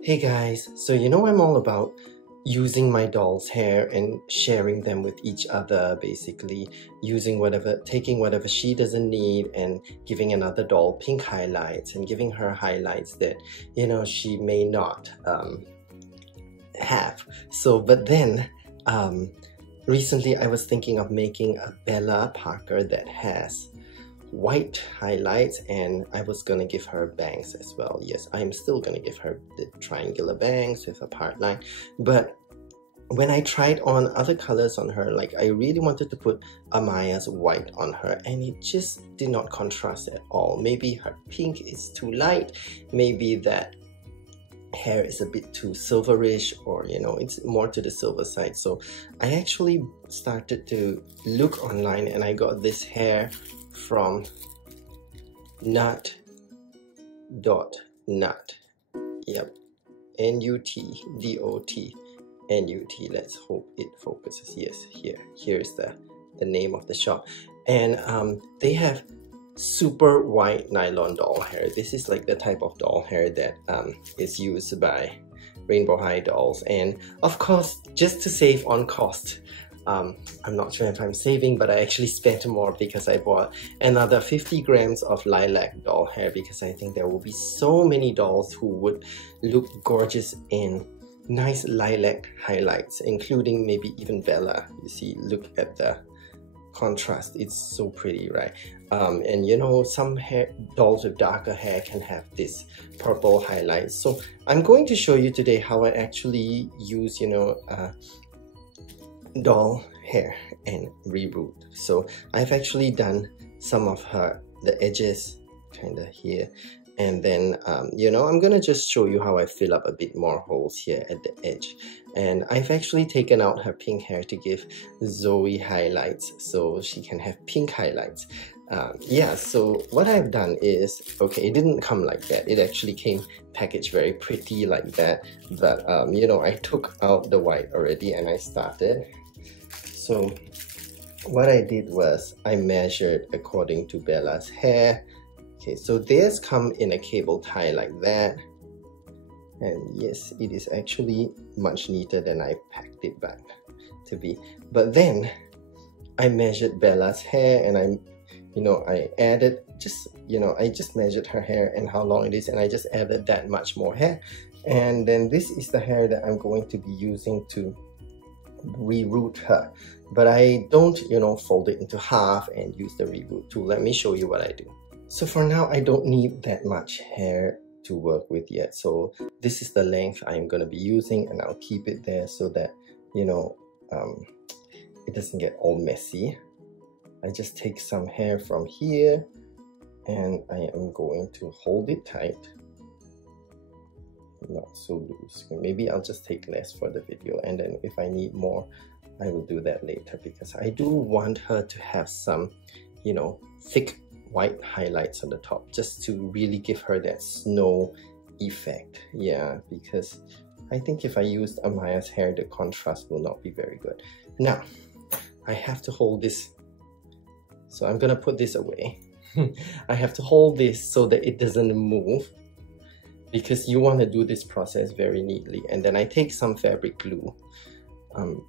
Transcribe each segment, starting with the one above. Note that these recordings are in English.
Hey guys, so I'm all about using my doll's hair and sharing them with each other, basically taking whatever she doesn't need and giving another doll pink highlights and giving her highlights that, she may not have. So, but then, recently I was thinking of making a Bella Parker that has white highlights, and I was gonna give her bangs as well. Yes, I'm still gonna give her the triangular bangs with a part line, but when I tried on other colors on her, like I really wanted to put Amaya's white on her, and it just did not contrast at all. Maybe her pink is too light, maybe that hair is a bit too silverish, or it's more to the silver side. So I actually started to look online, and I got this hair from nut.nut. Yep, NUT.NUT. Let's hope it focuses. Yes, here's the name of the shop, and they have super white nylon doll hair. This is like the type of doll hair that is used by Rainbow High dolls, and of course, just to save on cost, I'm not sure if I'm saving, but I actually spent more because I bought another 50 grams of lilac doll hair, because I think there will be so many dolls who would look gorgeous in nice lilac highlights, including maybe even Bella. You see, look at the contrast, it's so pretty, right? And some dolls with darker hair can have this purple highlights. So I'm going to show you today how I actually use doll hair and Reroot. So I've actually done some of the edges kind of here, and then I'm gonna just show you how I fill up a bit more holes here at the edge. And I've actually taken out her pink hair to give Zoe highlights, so she can have pink highlights. Yeah, so what I've done is, okay, it didn't come like that. It actually came packaged very pretty like that, but I took out the white already and I started. So what I did was I measured according to Bella's hair. Okay, so theirs come in a cable tie like that, and yes, it is actually much neater than I packed it back to be. But then I measured Bella's hair, and I added I just measured her hair and how long it is, and I just added that much more hair. And then this is the hair that I'm going to be using to reroot her, but I don't fold it into half and use the reroot tool. Let me show you what I do. So for now, I don't need that much hair to work with yet, so this is the length I'm going to be using, and I'll keep it there so that it doesn't get all messy. I just take some hair from here, and I am going to hold it tight, not so loose. Maybe I'll just take less for the video, and then if I need more, I will do that later, because I do want her to have some thick white highlights on the top, just to really give her that snow effect. Yeah, because I think if I used Amaya's hair, the contrast will not be very good. Now I have to hold this, so I'm gonna put this away. I have to hold this so that it doesn't move, because you want to do this process very neatly. And then I take some fabric glue, and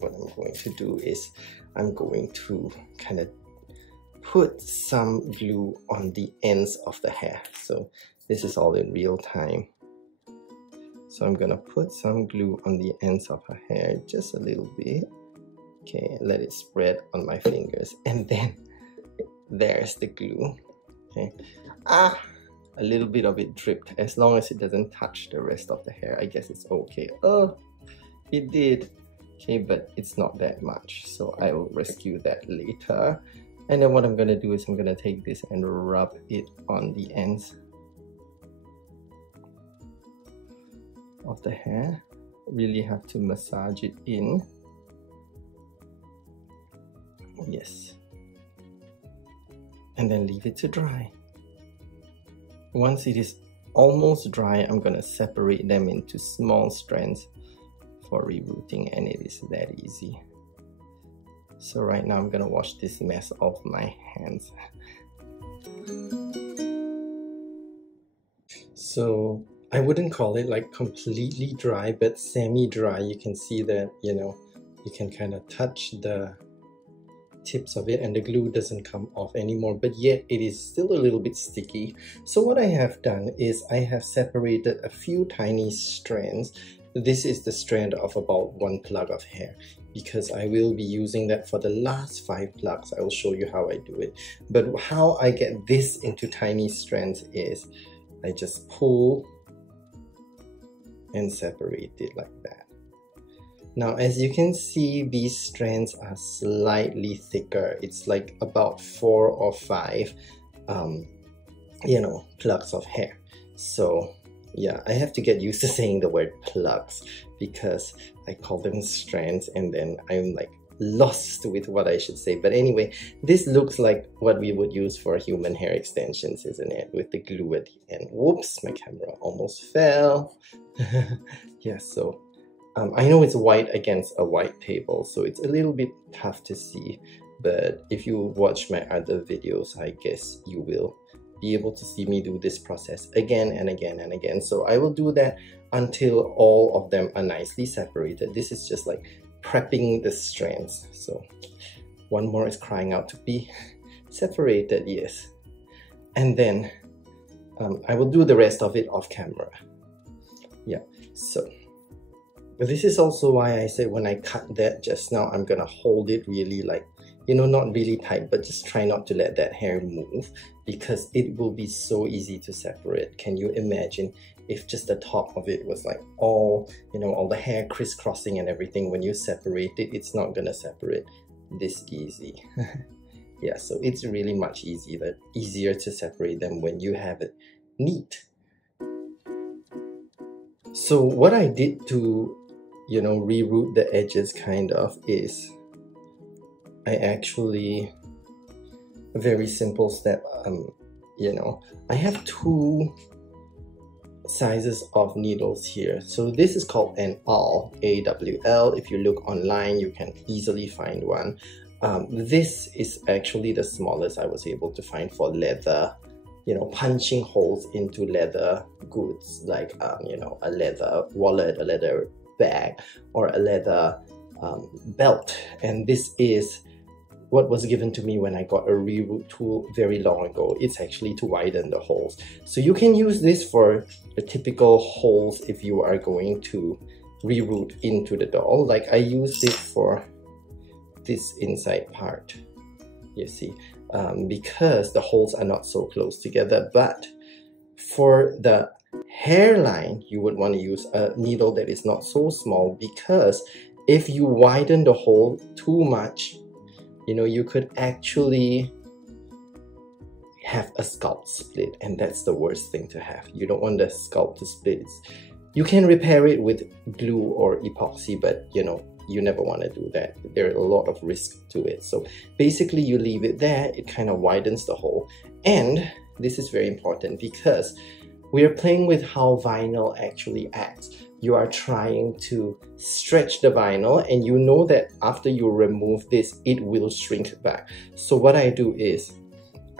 what I'm going to do is I'm going to kind of put some glue on the ends of the hair. So this is all in real time. So I'm gonna put some glue on the ends of her hair, just a little bit. Okay, let it spread on my fingers, and then there's the glue. Okay, a little bit of it dripped. As long as it doesn't touch the rest of the hair, I guess it's okay. Oh, it did. Okay, but it's not that much, so I will rescue that later. And then what I'm gonna do is I'm gonna take this and rub it on the ends of the hair. Really have to massage it in. Yes, and then leave it to dry. Once it is almost dry, I'm gonna separate them into small strands for rerouting, and it is that easy. So right now I'm gonna wash this mess off my hands. So I wouldn't call it like completely dry, but semi-dry. You can see that, you know, you can kind of touch the tips of it and the glue doesn't come off anymore, but yet it is still a little bit sticky. So what I have done is I have separated a few tiny strands. This is the strand of about 1 plug of hair, because I will be using that for the last 5 plugs. I will show you how I do it. But how I get this into tiny strands is I just pull and separate it like that. Now, as you can see, these strands are slightly thicker. It's like about 4 or 5, you know, plugs of hair. So yeah, I have to get used to saying the word plugs because I call them strands and then I'm like lost with what I should say. But anyway, this looks like what we would use for human hair extensions, isn't it? With the glue at the end. Whoops, my camera almost fell. Yeah, so I know it's white against a white table, so it's a little bit tough to see, but if you watch my other videos, I guess you will be able to see me do this process again and again and again. So I will do that until all of them are nicely separated. This is just like prepping the strands. So one more is crying out to be separated, yes. And then I will do the rest of it off camera. Yeah, so but this is also why I said when I cut that just now, I'm gonna hold it really like, you know, not really tight, but just try not to let that hair move because it will be so easy to separate. Can you imagine if just the top of it was like all, you know, all the hair crisscrossing and everything? When you separate it, it's not gonna separate this easy. Yeah, so it's really much easier to separate them when you have it neat. So what I did to, you know, reroot the edges kind of is I actually, a very simple step, you know, I have 2 sizes of needles here. So this is called an awl, A-W-L. If you look online, you can easily find one. This is actually the smallest I was able to find for leather, you know, punching holes into leather goods, like, you know, a leather wallet, a leather bag, or a leather belt. And this is what was given to me when I got a Reroot tool very long ago. It's actually to widen the holes. So you can use this for the typical holes if you are going to reroot into the doll. Like I used it for this inside part, you see, because the holes are not so close together. But for the hairline, you would want to use a needle that is not so small, because if you widen the hole too much, you know, you could actually have a scalp split, and that's the worst thing to have. You don't want the scalp to split. You can repair it with glue or epoxy, but you know, you never want to do that. There are a lot of risk to it. So basically you leave it there, it kind of widens the hole. And this is very important because we are playing with how vinyl actually acts. You are trying to stretch the vinyl, and you know that after you remove this, it will shrink back. So what I do is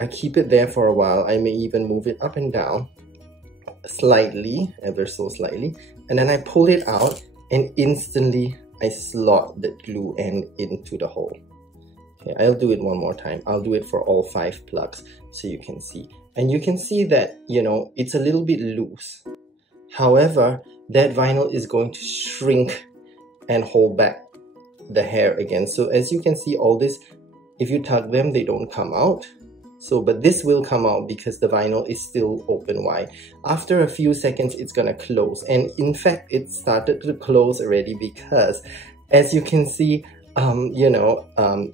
I keep it there for a while. I may even move it up and down slightly, ever so slightly, and then I pull it out and instantly I slot the glue end into the hole. Okay, I'll do it one more time. I'll do it for all 5 plugs so you can see. And you can see that, you know, it's a little bit loose. However, that vinyl is going to shrink and hold back the hair again. So as you can see, all this, if you tug them, they don't come out. So, but this will come out because the vinyl is still open wide. After a few seconds, it's gonna close. And in fact, it started to close already because as you can see, you know,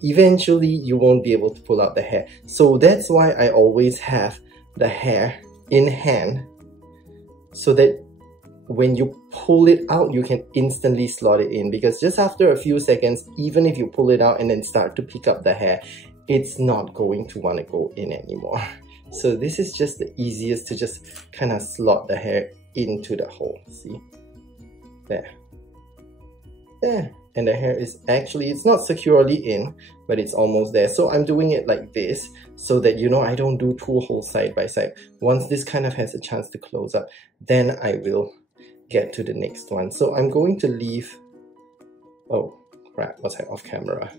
eventually you won't be able to pull out the hair. So that's why I always have the hair in hand, so that when you pull it out, you can instantly slot it in, because just after a few seconds, even if you pull it out and then start to pick up the hair, it's not going to want to go in anymore. So this is just the easiest to just kind of slot the hair into the hole. See? There. There. and the hair is actually, it's not securely in, but it's almost there. So I'm doing it like this so that, you know, I don't do two holes side by side. Once this kind of has a chance to close up, then I will get to the next one. So I'm going to leave, oh crap, was I off camera?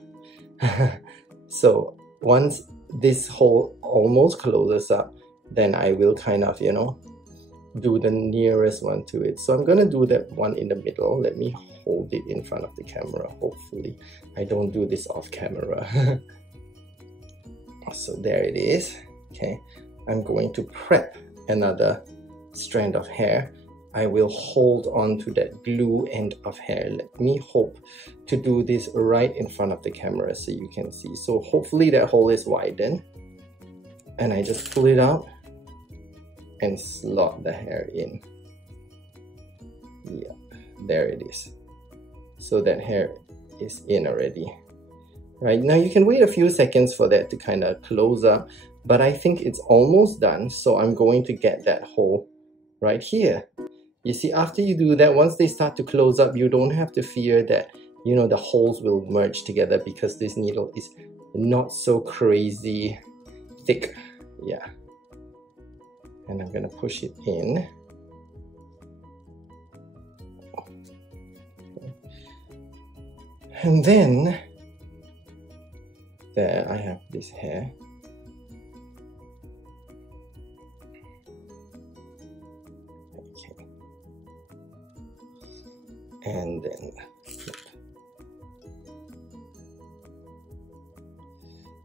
So once this hole almost closes up, then I will kind of, you know, do the nearest one to it. So I'm gonna do that one in the middle. Let me hold it in front of the camera. Hopefully I don't do this off camera. So there it is. Okay, I'm going to prep another strand of hair. I will hold on to that glue end of hair. Let me hope to do this right in front of the camera so you can see. So hopefully that hole is widened, and I just pull it out and slot the hair in. Yeah, there it is. So that hair is in already. Right, now you can wait a few seconds for that to kind of close up, but I think it's almost done. So I'm going to get that hole right here. You see, after you do that, once they start to close up, you don't have to fear that, you know, the holes will merge together, because this needle is not so crazy thick. Yeah. And I'm gonna push it in. And then there I have this hair. Okay. And then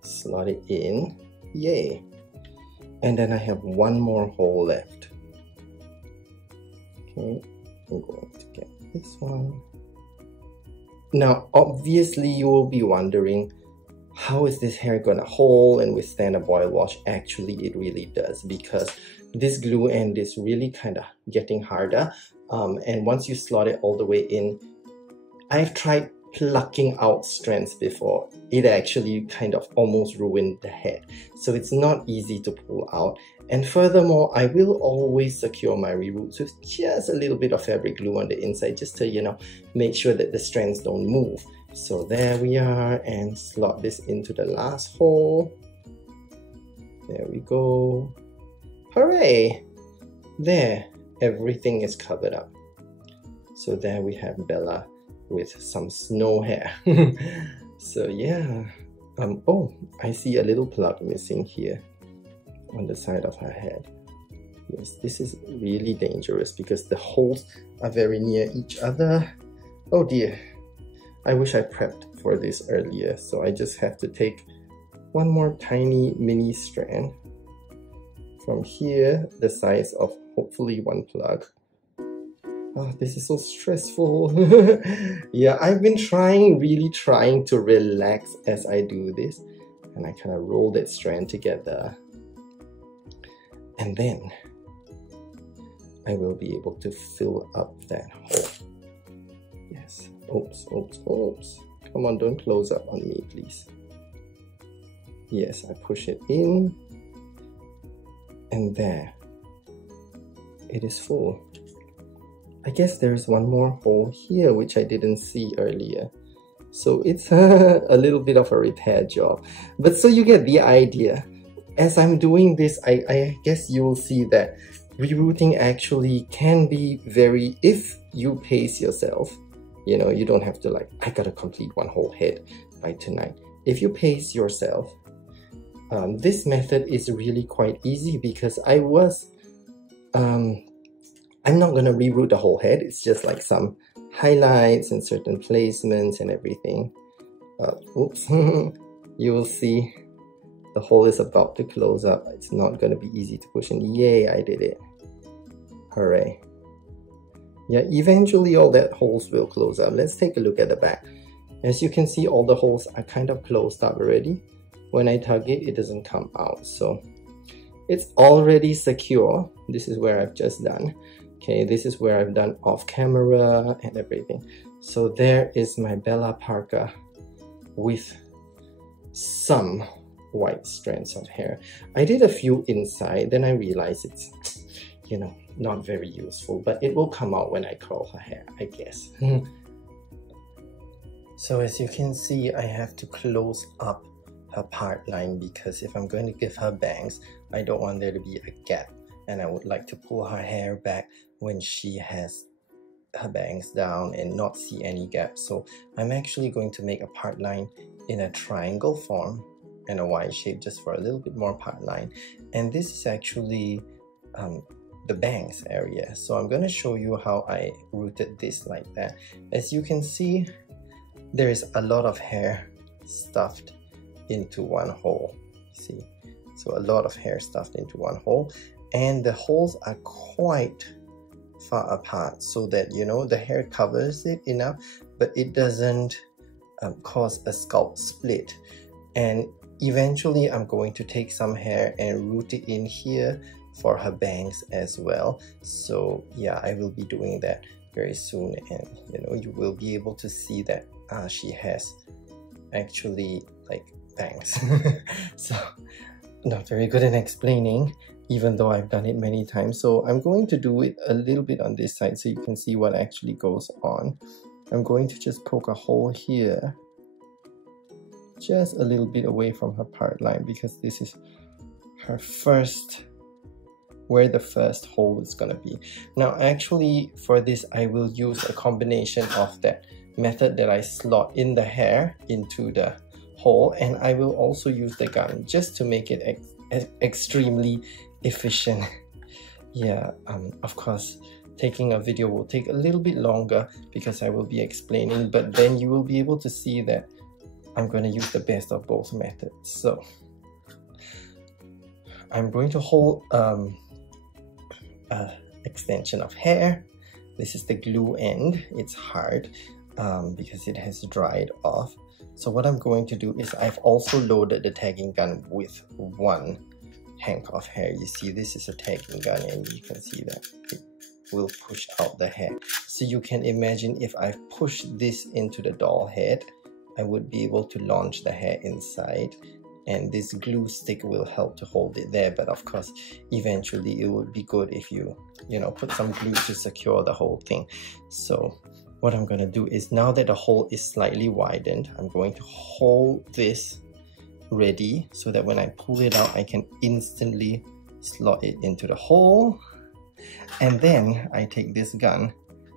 slot it in. Yay. And then I have one more hole left. Okay, I'm going to get this one. Now, obviously you will be wondering, how is this hair gonna hold and withstand a boil wash? Actually, it really does, because this glue end is really kind of getting harder. And once you slot it all the way in, I've tried plucking out strands before. It actually kind of almost ruined the head. So it's not easy to pull out. And furthermore, I will always secure my Reroot with just a little bit of fabric glue on the inside, just to, you know, make sure that the strands don't move. So there we are, and slot this into the last hole. There we go. Hooray! There, everything is covered up. So there we have Bella with some snow hair. So yeah, oh, I see a little plug missing here on the side of her head. Yes, this is really dangerous because the holes are very near each other. Oh dear, I wish I prepped for this earlier. So I just have to take one more tiny mini strand from here, the size of hopefully one plug. Oh, this is so stressful. Yeah, I've been really trying to relax as I do this. And I kind of roll that strand together. And then I will be able to fill up that hole. Yes. Oops, oops, oops. Come on, don't close up on me, please. Yes, I push it in. And there. It is full. I guess there's one more hole here which I didn't see earlier. So it's a little bit of a repair job. But so you get the idea. As I'm doing this, I guess you will see that rerooting actually can be very, if you pace yourself, you know, you don't have to like, I gotta complete one whole head by tonight. If you pace yourself, this method is really quite easy because I'm not gonna reroot the whole head. It's just like some highlights and certain placements and everything. Oops, you will see the hole is about to close up. It's not gonna be easy to push in. Yay, I did it. Hooray. Yeah, eventually all that holes will close up. Let's take a look at the back. As you can see, all the holes are kind of closed up already. When I tug it, it doesn't come out. So it's already secure. This is where I've just done. Okay, this is where I've done off camera and everything. So there is my Bella Parka with some white strands of hair. I did a few inside, then I realized it's, you know, not very useful, but it will come out when I curl her hair, I guess. So as you can see, I have to close up her part line because if I'm going to give her bangs, I don't want there to be a gap, and I would like to pull her hair back when she has her bangs down and not see any gaps. So I'm actually going to make a part line in a triangle form and a Y shape just for a little bit more part line, and this is actually the bangs area. So I'm going to show you how I rooted this like that. As you can see, there is a lot of hair stuffed into one hole. See, so a lot of hair stuffed into one hole, and the holes are quite far apart so that, you know, the hair covers it enough, but it doesn't cause a scalp split. And eventually I'm going to take some hair and root it in here for her bangs as well. So yeah, I will be doing that very soon, and you know, you will be able to see that she has actually like bangs. So not very good in explaining, even though I've done it many times. So I'm going to do it a little bit on this side so you can see what actually goes on. I'm going to just poke a hole here, just a little bit away from her part line, because this is her first, where the first hole is gonna be. Now actually for this I will use a combination of that method that I slot in the hair into the hole, and I will also use the gun just to make it extremely efficient. Yeah, of course taking a video will take a little bit longer because I will be explaining, but then you will be able to see that I'm going to use the best of both methods. So I'm going to hold extension of hair. This is the glue end. It's hard because it has dried off. So what I'm going to do is I've also loaded the tagging gun with one hank of hair. You see, this is a tagging gun, and you can see that it will push out the hair. So you can imagine if I push this into the doll head, I would be able to launch the hair inside, and this glue stick will help to hold it there. But of course, eventually it would be good if you put some glue to secure the whole thing. So what I'm going to do is, now that the hole is slightly widened, I'm going to hold this ready so that when I pull it out, I can instantly slot it into the hole. And then I take this gun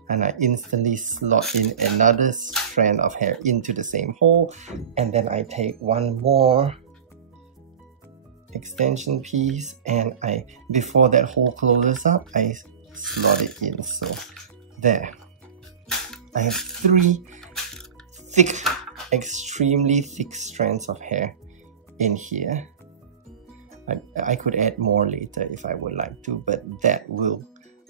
and I instantly slot in another strand of hair into the same hole, and then I take one more extension piece, and before that hole closes up, I slot it in. So there, I have 3 thick, extremely thick strands of hair in here. I could add more later if I would like to, but that will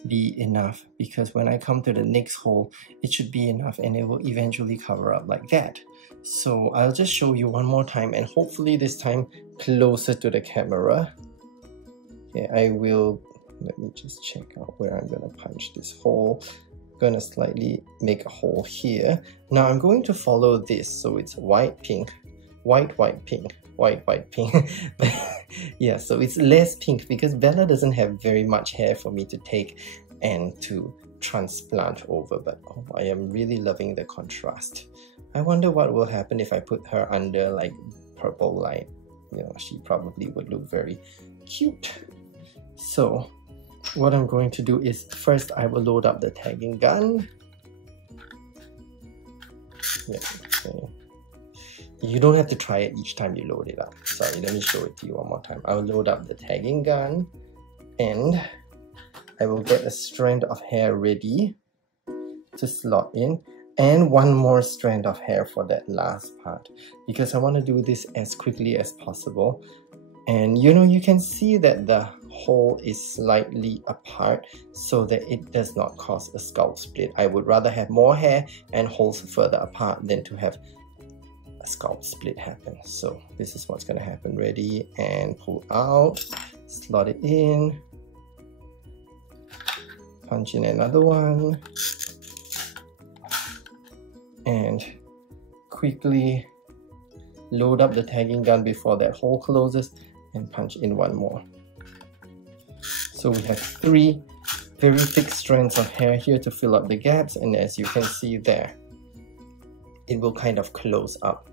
be enough, because when I come to the next hole, it should be enough and it will eventually cover up like that. So I'll just show you one more time, and hopefully this time closer to the camera. Okay, let me just check out where I'm gonna punch this hole. I'm gonna slightly make a hole here. Now I'm going to follow this, so it's white, pink, white, white, pink, white, white, pink. Yeah, so it's less pink because Bella doesn't have very much hair for me to take and to transplant over, but oh, I am really loving the contrast. I wonder what will happen if I put her under like purple light. She probably would look very cute. So what I'm going to do is, first I will load up the tagging gun. Yeah, okay. You don't have to try it each time you load it up. Sorry, let me show it to you one more time. I will load up the tagging gun, and I will get a strand of hair ready to slot in, and one more strand of hair for that last part, because I want to do this as quickly as possible. And you can see that the hole is slightly apart so that it does not cause a scalp split. I would rather have more hair and holes further apart than to have a scalp split happen. So this is what's going to happen. Ready, and pull out, slot it in, punch in another one, and quickly load up the tagging gun before that hole closes and punch in one more. So we have 3 very thick strands of hair here to fill up the gaps, and as you can see there, it will kind of close up.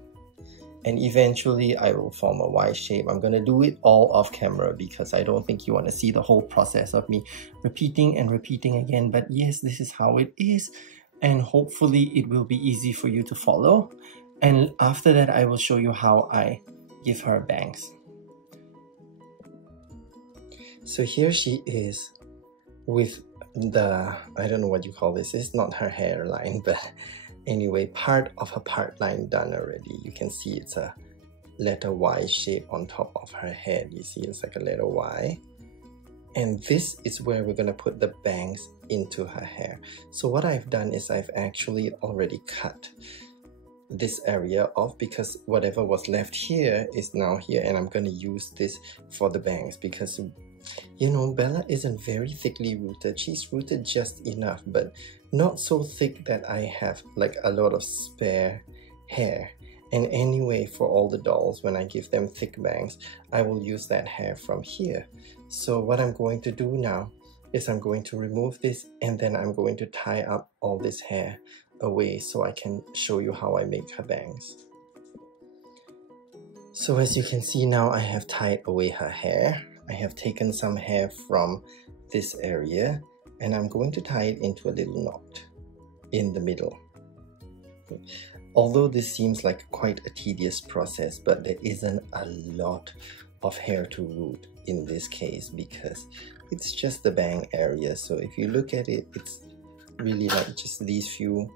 And eventually I will form a Y shape. I'm going to do it all off camera because I don't think you want to see the whole process of me repeating and repeating again. But yes, this is how it is. And hopefully it will be easy for you to follow. And after that, I will show you how I give her bangs. So here she is with the, I don't know what you call this. It's not her hairline, but anyway, part of her part line done already. You can see it's a letter Y shape on top of her head. You see it's like a letter Y. And this is where we're going to put the bangs into her hair. So what I've done is I've actually already cut this area off because whatever was left here is now here, and I'm going to use this for the bangs because, you know, Bella isn't very thickly rooted. She's rooted just enough, but not so thick that I have like a lot of spare hair. And anyway, for all the dolls, when I give them thick bangs, I will use that hair from here. So what I'm going to do now is I'm going to remove this, and then I'm going to tie up all this hair away so I can show you how I make her bangs. So as you can see now, I have tied away her hair. I have taken some hair from this area, and I'm going to tie it into a little knot in the middle. Although this seems like quite a tedious process, but there isn't a lot of hair to root in this case because it's just the bang area. So if you look at it, it's really like just these few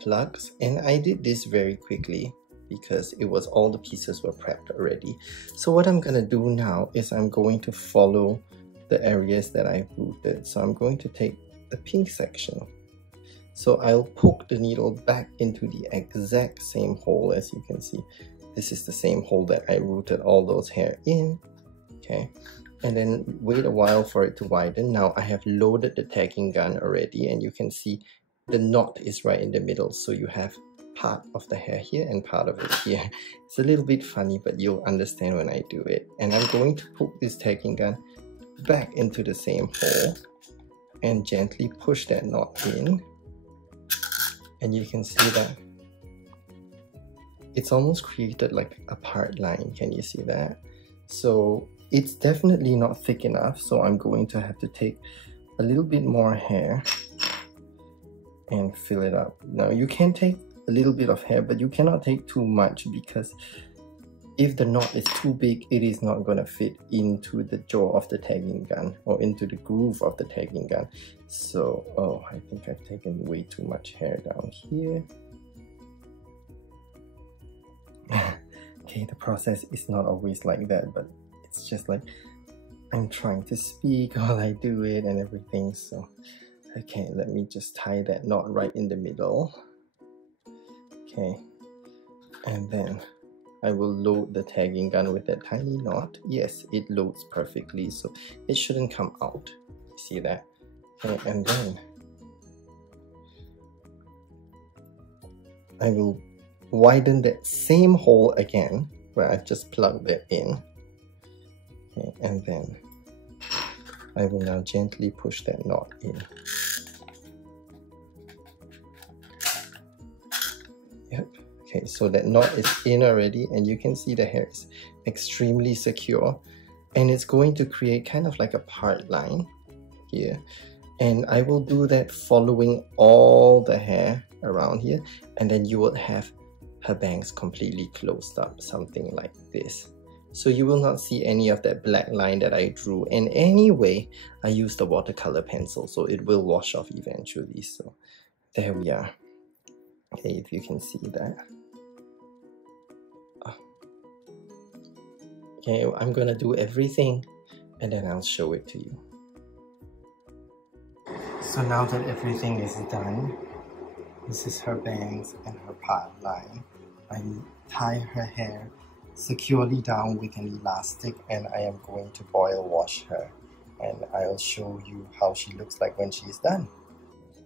plugs, and I did this very quickly because it was all the pieces were prepped already. So what I'm gonna do now is I'm going to follow the areas that I've rooted. So I'm going to take the pink section. So I'll poke the needle back into the exact same hole. As you can see, this is the same hole that I rooted all those hair in. Okay, and then wait a while for it to widen. Now I have loaded the tagging gun already, and you can see the knot is right in the middle. So you have part of the hair here and part of it here. It's a little bit funny, but you'll understand when I do it. And I'm going to poke this tagging gun back into the same hole and gently push that knot in. And you can see that it's almost created like a part line. Can you see that? So it's definitely not thick enough. So I'm going to have to take a little bit more hair and fill it up. Now you can take a little bit of hair, but you cannot take too much because if the knot is too big, it is not going to fit into the jaw of the tagging gun or into the groove of the tagging gun. So, oh, I think I've taken way too much hair down here. Okay, the process is not always like that, but it's just like I'm trying to speak while I do it and everything. So, okay, let me just tie that knot right in the middle. Okay, and then I will load the tagging gun with that tiny knot. Yes, it loads perfectly, so it shouldn't come out. You see that? Okay, and then I will widen that same hole again where I've just plugged it in. Okay, and then I will now gently push that knot in. Yep. Okay, so that knot is in already, and you can see the hair is extremely secure, and it's going to create kind of like a part line here. And I will do that following all the hair around here, and then you will have her bangs completely closed up, something like this. So you will not see any of that black line that I drew. And anyway, I used a watercolor pencil, so it will wash off eventually. So there we are. Okay, if you can see that. Okay, I'm gonna do everything and then I'll show it to you. So now that everything is done, this is her bangs and her part line. I tie her hair securely down with an elastic, and I am going to boil wash her, and I'll show you how she looks like when she's done.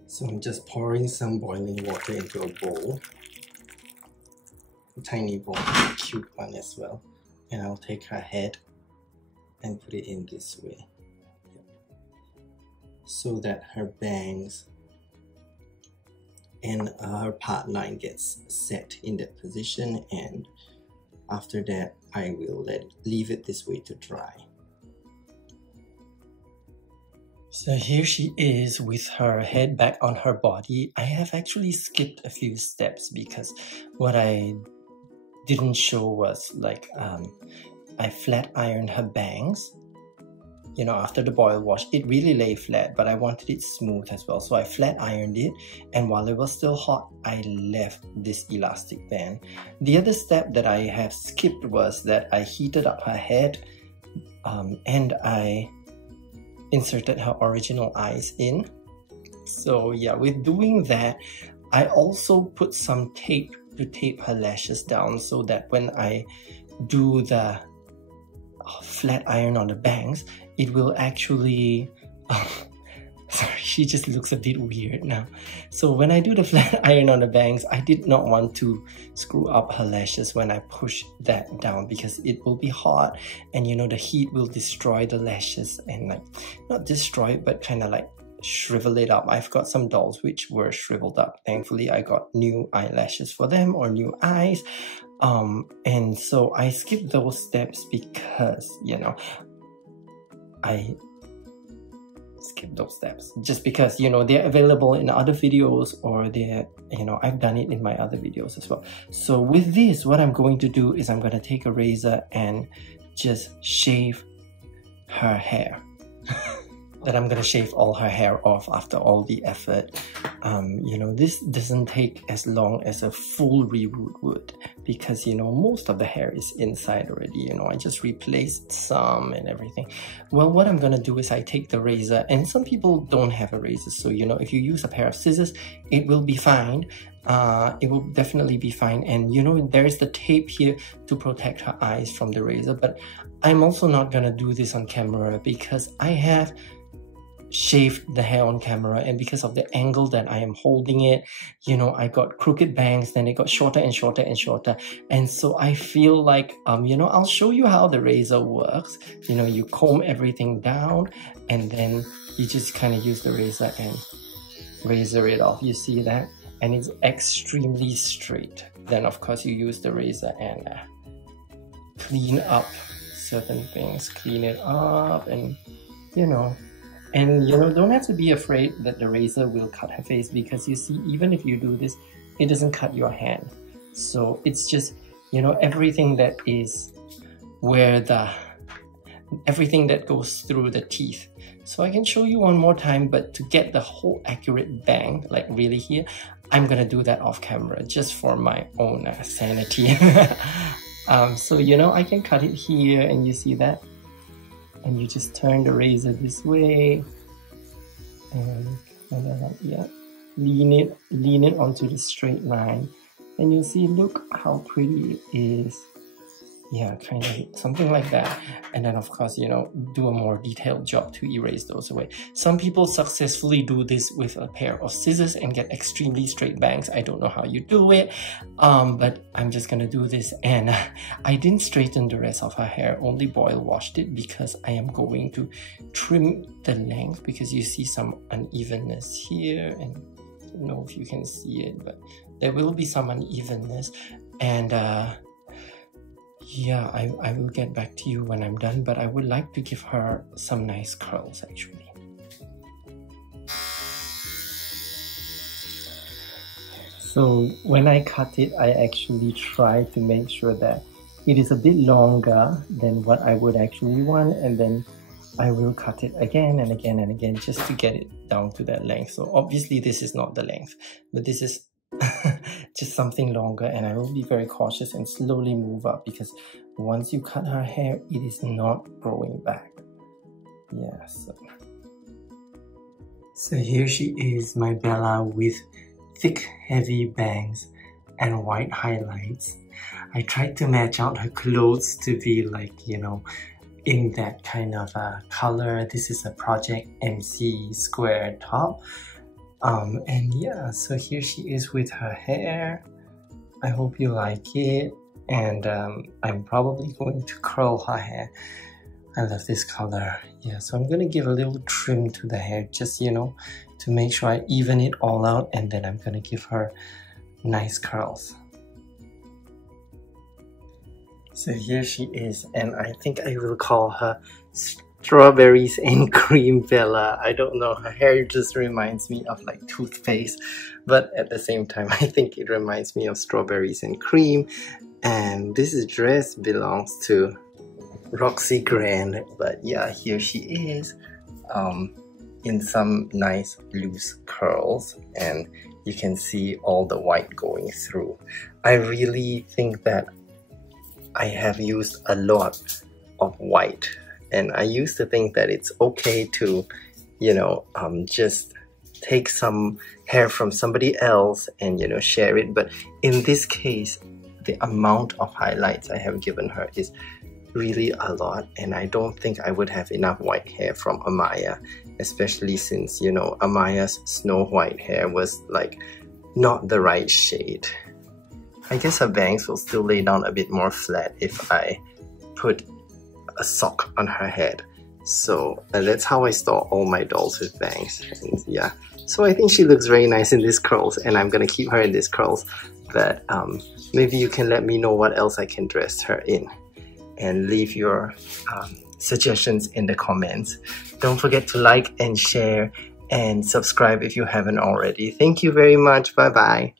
So I'm just pouring some boiling water into a bowl, a tiny bowl, a cute one as well, and I'll take her head and put it in this way so that her bangs and her part line gets set in that position, and after that I will leave it this way to dry. So here she is with her head back on her body. I have actually skipped a few steps because what I didn't show was like I flat ironed her bangs. You know, after the boil wash, it really lay flat, but I wanted it smooth as well. So I flat ironed it, and while it was still hot, I left this elastic band. The other step that I have skipped was that I heated up her head and I inserted her original eyes in. So yeah, with doing that, I also put some tape to tape her lashes down so that when I do the flat iron on the bangs, it will actually sorry, she just looks a bit weird now. So when I do the flat iron on the bangs, I did not want to screw up her lashes when I push that down because it will be hot, and you know, the heat will destroy the lashes, and like, not destroy it, but kind of like shrivel it up. I've got some dolls which were shriveled up. Thankfully I got new eyelashes for them, or new eyes, and so I skipped those steps because, you know, I skip those steps just because, you know, they're available in other videos, or they're, you know, I've done it in my other videos as well. So with this, what I'm going to do is I'm going to take a razor and just shave her hair. That I'm gonna shave all her hair off after all the effort. You know, this doesn't take as long as a full reroot would, because, you know, most of the hair is inside already. You know, I just replaced some and everything. Well, what I'm gonna do is I take the razor, and some people don't have a razor, so, you know, if you use a pair of scissors, it will be fine. It will definitely be fine. And you know, there's the tape here to protect her eyes from the razor, but I'm also not gonna do this on camera because I have shaved the hair on camera, and because of the angle that I am holding it, you know, I got crooked bangs, then it got shorter and shorter and shorter, and so I feel like you know, I'll show you how the razor works. You know, you comb everything down, and then you just kind of use the razor and razor it off. You see that? And it's extremely straight. Then of course you use the razor and clean up certain things, clean it up, and you know, don't have to be afraid that the razor will cut her face, because you see, even if you do this, it doesn't cut your hand. So it's just, you know, everything that is where everything that goes through the teeth. So I can show you one more time, but to get the whole accurate bang, like really here, I'm gonna do that off camera just for my own sanity. So, you know, I can cut it here, and you see that? And you just turn the razor this way, and kind of like, yeah, lean it onto the straight line, and you'll see, look how pretty it is. Yeah, kind of something like that. And then of course, you know, do a more detailed job to erase those away. Some people successfully do this with a pair of scissors and get extremely straight bangs. I don't know how you do it, but I'm just gonna do this. And I didn't straighten the rest of her hair, only boil washed it, because I am going to trim the length, because you see some unevenness here, and I don't know if you can see it, but there will be some unevenness. And yeah, I will get back to you when I'm done, but I would like to give her some nice curls actually. So when I cut it, I actually try to make sure that it is a bit longer than what I would actually want, and then I will cut it again and again and again just to get it down to that length. So obviously this is not the length, but this is just something longer, and I will be very cautious and slowly move up, because once you cut her hair, it is not growing back. Yeah, so here she is, my Bella, with thick heavy bangs and white highlights. I tried to match out her clothes to be like, you know, in that kind of color. This is a Project MC square top. And yeah, so here she is with her hair. I hope you like it, and I'm probably going to curl her hair I love this color. Yeah, so I'm gonna give a little trim to the hair, just, you know, to make sure I even it all out, and then I'm gonna give her nice curls. So here she is, and I think I will call her Strawberries and Cream Bella. I don't know, her hair just reminds me of like toothpaste, but at the same time I think it reminds me of strawberries and cream. And this dress belongs to Roxy Grand, but yeah, here she is in some nice loose curls, and you can see all the white going through. I really think that I have used a lot of white, and I used to think that it's okay to, you know, just take some hair from somebody else and, you know, share it, but in this case the amount of highlights I have given her is really a lot, and I don't think I would have enough white hair from Amaya, especially since, you know, Amaya's snow white hair was like not the right shade. I guess her bangs will still lay down a bit more flat if I put a sock on her head. So that's how I store all my dolls with bangs. And yeah, so I think she looks very nice in these curls, and I'm gonna keep her in these curls. But maybe you can let me know what else I can dress her in, and leave your suggestions in the comments. Don't forget to like and share and subscribe if you haven't already. Thank you very much. Bye bye.